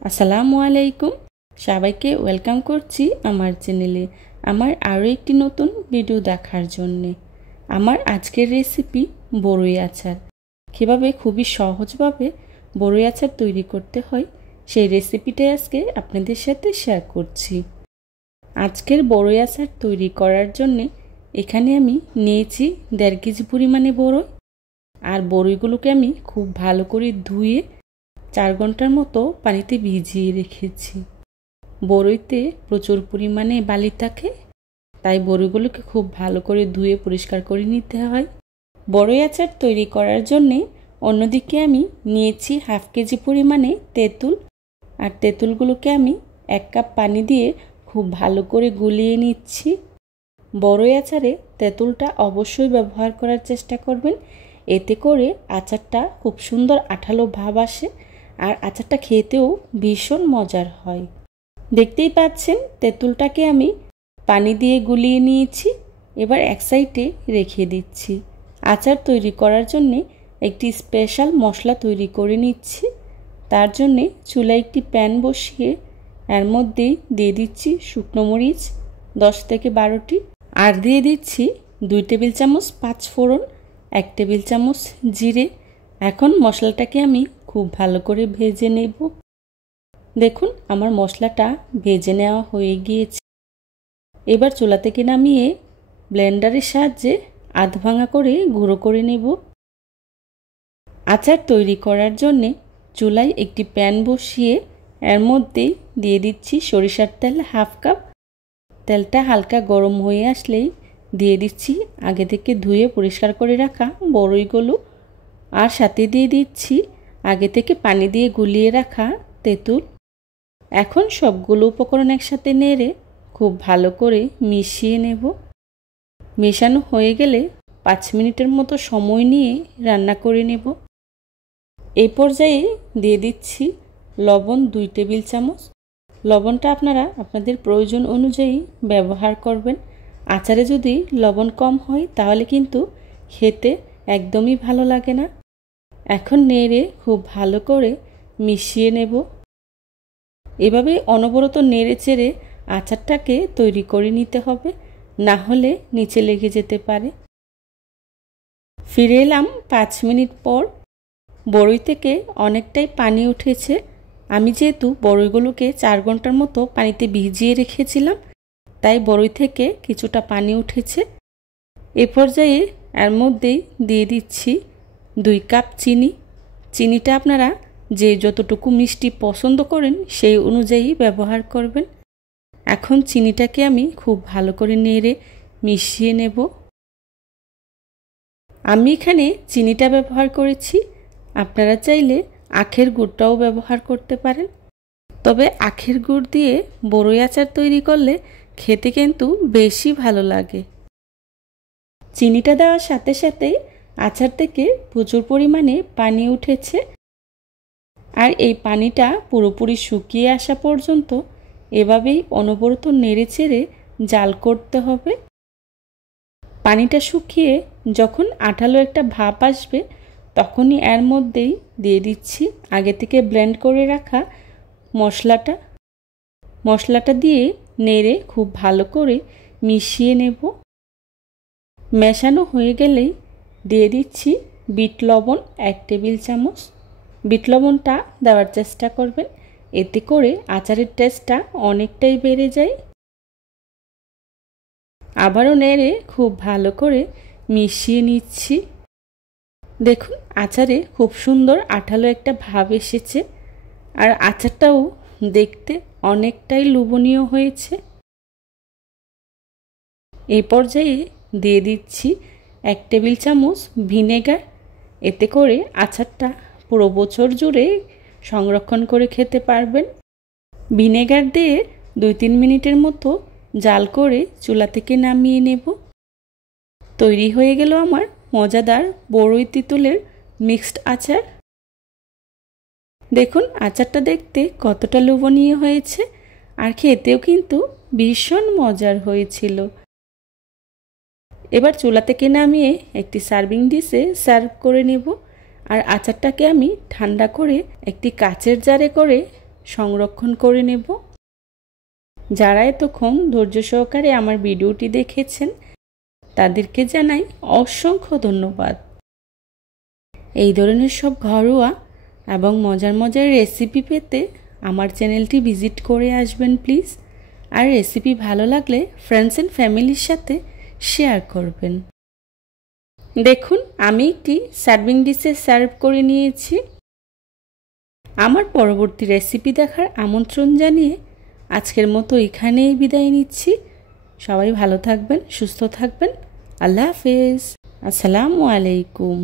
আসসালামু আলাইকুম, সবাইকে ওয়েলকাম করছি আমার চ্যানেলে আমার আরও একটি নতুন ভিডিও দেখার জন্যে। আমার আজকের রেসিপি বড়ই আচার। কীভাবে খুবই সহজভাবে বড়ই আচার তৈরি করতে হয় সেই রেসিপিটাই আজকে আপনাদের সাথে শেয়ার করছি। আজকের বড়ই আচার তৈরি করার জন্যে এখানে আমি নিয়েছি 1.5 কেজি পরিমাণে বড়ই। আর বড়ইগুলোকে আমি খুব ভালো করে ধুয়ে 4 ঘন্টার মতো পানিতে ভিজিয়ে রেখেছি। বড়ইতে প্রচুর পরিমাণে বালি থাকে, তাই বড়ইগুলোকে খুব ভালো করে ধুয়ে পরিষ্কার করে নিতে হয়। বড়ই আচার তৈরি করার জন্যে অন্যদিকে আমি নিয়েছি 1/2 কেজি পরিমাণে তেঁতুল। আর তেঁতুলগুলোকে আমি 1 কাপ পানি দিয়ে খুব ভালো করে গুলিয়ে নিচ্ছি। বড়ই আচারে তেঁতুলটা অবশ্যই ব্যবহার করার চেষ্টা করবেন, এতে করে আচারটা খুব সুন্দর আঠালো ভাব আসে আর আচারটা খেতেও ভীষণ মজার হয়। দেখতেই পাচ্ছেন তেঁতুলটাকে আমি পানি দিয়ে গুলিয়ে নিয়েছি। এবার এক সাইডে রেখে দিচ্ছি। আচার তৈরি করার জন্যে একটি স্পেশাল মশলা তৈরি করে নিচ্ছি। তার জন্যে চুলায় একটি প্যান বসিয়ে এর মধ্যে দিয়ে দিচ্ছি শুকনো মরিচ 10 থেকে 12টি, আর দিয়ে দিচ্ছি 2 টেবিল চামচ 5 ফোড়ন, 1 টেবিল চামচ জিরে। এখন মশলাটাকে আমি খুব ভালো করে ভেজে নেব। দেখুন আমার মশলাটা ভেজে নেওয়া হয়ে গিয়েছে। এবার চুলা থেকে নামিয়ে ব্লেন্ডারের সাহায্যে আধ ভাঙা করে গুঁড়ো করে নেব। আচার তৈরি করার জন্যে চুলায় একটি প্যান বসিয়ে এর মধ্যে দিয়ে দিচ্ছি সরিষার তেল 1/2 কাপ। তেলটা হালকা গরম হয়ে আসলেই দিয়ে দিচ্ছি আগে থেকে ধুয়ে পরিষ্কার করে রাখা বড়ইগুলো, আর সাথে দিয়ে দিচ্ছি আগে থেকে পানি দিয়ে গুলিয়ে রাখা তেঁতুল। এখন সবগুলো উপকরণ একসাথে নেড়ে খুব ভালো করে মিশিয়ে নেব। মেশানো হয়ে গেলে 5 মিনিটের মতো সময় নিয়ে রান্না করে নেব। এই পর্যায়ে দিয়ে দিচ্ছি লবণ 2 টেবিল চামচ। লবণটা আপনারা আপনাদের প্রয়োজন অনুযায়ী ব্যবহার করবেন। আচারে যদি লবণ কম হয় তাহলে কিন্তু খেতে একদমই ভালো লাগে না। এখন নেড়ে খুব ভালো করে মিশিয়ে নেব। এভাবে অনবরত নেড়ে চেড়ে আচারটাকে তৈরি করে নিতে হবে, না হলে নিচে লেগে যেতে পারে। ফিরে এলাম 5 মিনিট পর। বড়ই থেকে অনেকটাই পানি উঠেছে। আমি যেহেতু বড়ইগুলোকে 4 ঘন্টার মতো পানিতে ভিজিয়ে রেখেছিলাম, তাই বড়ই থেকে কিছুটা পানি উঠেছে। এ পর্যায়ে এর মধ্যেই দিয়ে দিচ্ছি 2 কাপ চিনি। চিনিটা আপনারা যে যতটুকু মিষ্টি পছন্দ করেন সেই অনুযায়ী ব্যবহার করবেন। এখন চিনিটাকে আমি খুব ভালো করে নেড়ে মিশিয়ে নেব। আমি এখানে চিনিটা ব্যবহার করেছি, আপনারা চাইলে আখের গুড়টাও ব্যবহার করতে পারেন। তবে আখের গুড় দিয়ে বড়ই আচার তৈরি করলে খেতে কিন্তু বেশি ভালো লাগে। চিনিটা দেওয়ার সাথে সাথেই আচার থেকে প্রচুর পরিমাণে পানি উঠেছে, আর এই পানিটা পুরোপুরি শুকিয়ে আসা পর্যন্ত এভাবেই অনবরত নেড়ে চেড়ে জাল করতে হবে। পানিটা শুকিয়ে যখন আঠালো একটা ভাপ আসবে তখনই এর মধ্যেই দিয়ে দিচ্ছি আগে থেকে ব্লেন্ড করে রাখা মশলাটা দিয়ে নেড়ে খুব ভালো করে মিশিয়ে নেব। মেশানো হয়ে গেলেই দিয়ে দিচ্ছি বিট লবণ 1 টেবিল চামচ। বিট লবণটা দেওয়ার চেষ্টা করবেন, এতে করে আচারের টেস্টটা অনেকটাই বেড়ে যায়। আবারও নেড়ে খুব ভালো করে মিশিয়ে নিচ্ছি। দেখুন আচারে খুব সুন্দর আঠালো একটা ভাব এসেছে, আর আচারটাও দেখতে অনেকটাই লোভনীয় হয়েছে। এই পর্যায়ে দিয়ে দিচ্ছি 1 টেবিল চামচ ভিনেগার। এতে করে আচারটা পুরো বছর জুড়ে সংরক্ষণ করে খেতে পারবেন। ভিনেগার দিয়ে 2-3 মিনিটের মতো জাল করে চুলা থেকে নামিয়ে নেব। তৈরি হয়ে গেল আমার মজাদার বড়ই তেঁতুলের মিক্সড আচার। দেখুন আচারটা দেখতে কতটা লোভনীয় হয়েছে, আর খেতেও কিন্তু ভীষণ মজার হয়েছিল। এবার চুলা থেকে নামিয়ে একটি সার্ভিং ডিশে সার্ভ করে নেব। আর আচারটাকে আমি ঠান্ডা করে একটি কাচের জারে করে সংরক্ষণ করে নেব। যারা এতক্ষণ ধৈর্য সহকারে আমার ভিডিওটি দেখেছেন তাদেরকে জানাই অসংখ্য ধন্যবাদ। এই ধরনের সব ঘরোয়া এবং মজার মজার রেসিপি পেতে আমার চ্যানেলটি ভিজিট করে আসবেন প্লিজ। আর রেসিপি ভালো লাগলে ফ্রেন্ডস অ্যান্ড ফ্যামিলির সাথে শেয়ার করবেন। দেখুন আমি একটি সার্ভিং ডিশে সার্ভ করে নিয়েছি। আমার পরবর্তী রেসিপি দেখার আমন্ত্রণ জানিয়ে আজকের মতো এখানেই বিদায় নিচ্ছি। সবাই ভালো থাকবেন, সুস্থ থাকবেন। আল্লাহ হাফেজ। আসসালামু আলাইকুম।